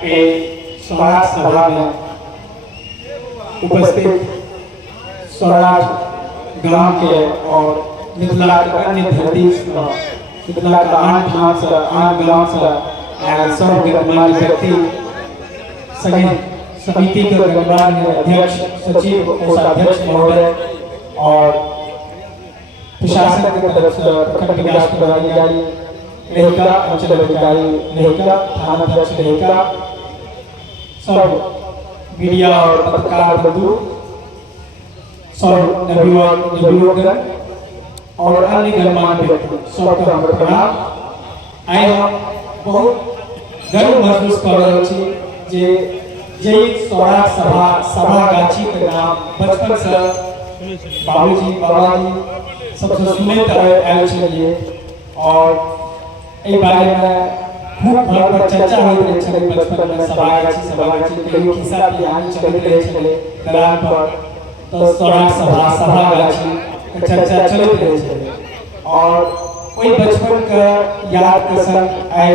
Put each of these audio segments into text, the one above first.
के स्वराज सभा में उपस्थित स्वराज गांव के और मिथिला के अन्य धरती मिथिला का आन ठाम से आन गांव से सब गणमान्य व्यक्ति समिति के गणमान्य अध्यक्ष सचिव कोषाध्यक्ष महोदय और प्रशासन की तरफ से प्रखंड विकास पदाधिकारी लेखा अंचल अधिकारी लेखा थानाध्यक्ष लेखा सब मीडिया और पत्रकार बंधु सब नवयुवक और अन्य गणमान्य व्यक्ति सबका हमर प्रणाम। आइ हम बहुत गर्व महसूस कर रहल छी जे स्वराज सभा गाछी के नाम बचपन से बाबूजी बाबाजी सबसे सुनते आयल छलिए और एहि बारे में खूब घर पर चर्चा होइत रहे छलै। बचपन में सभागाछी कहियो खिस्सा पिहानी चलैत रहे छलै दलान पर, तो स्वराज सभागाछी के चर्चा चलैत रहे छलै और ओहि बचपन के याद के संग आइ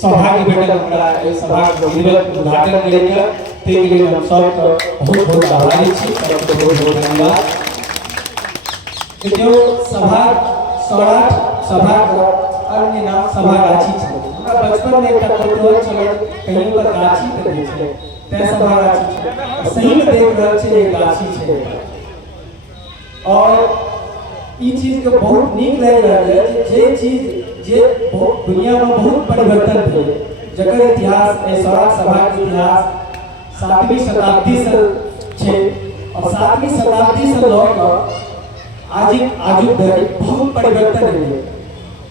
सौभाग्य भेटल हमरा एहि सभा के उद्घाटन करे के, ताहि लेल हम सबके बहुत बहुत आभारी छी, सबके बहुत बहुत धन्यवाद। देखियो स्वराज सभा अन्य नाम सभागाछी छलै। हमरा बचपन में एकटा कौतूहल छलै कहियो के गाछी पे जे छलै तै सभागाछी छलै, सही में देख रहल छै ये गाछी छै और ई चीज के बहुत नीक लागि रहल है जे चीज जे दुनिया में बहुत परिवर्तन भेल, जकर इतिहास स्वराज सभा के इतिहास 7वीं शताब्दी से छै और 7वीं शताब्दी से लऽ आजुक धरि बहुत परिवर्तन भेल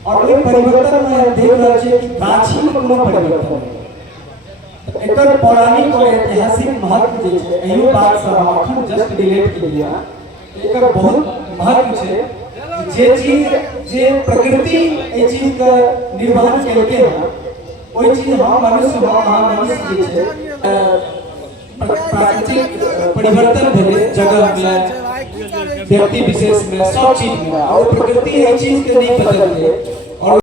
और ओहि परिवर्तन में हम देख रहे छियै कि गाछी में कोनो परिवर्तन नहीं। एकर पौराणिक और ऐतिहासिक महत्व जे छै एहियो बात से हम अखन जस्ट रिलेट केलिए, एकर बहुत महत्व छै। जे चीज जे प्रकृति ए चीज का निर्वहन केलकै हैं ओहि चीज हम मनुष्य जे छै प्राकृतिक परिवर्तन भेलै जगह में, व्यक्ति विशेष में, सब चीज में और प्रकृति एहि चीज के नहीं बदललै।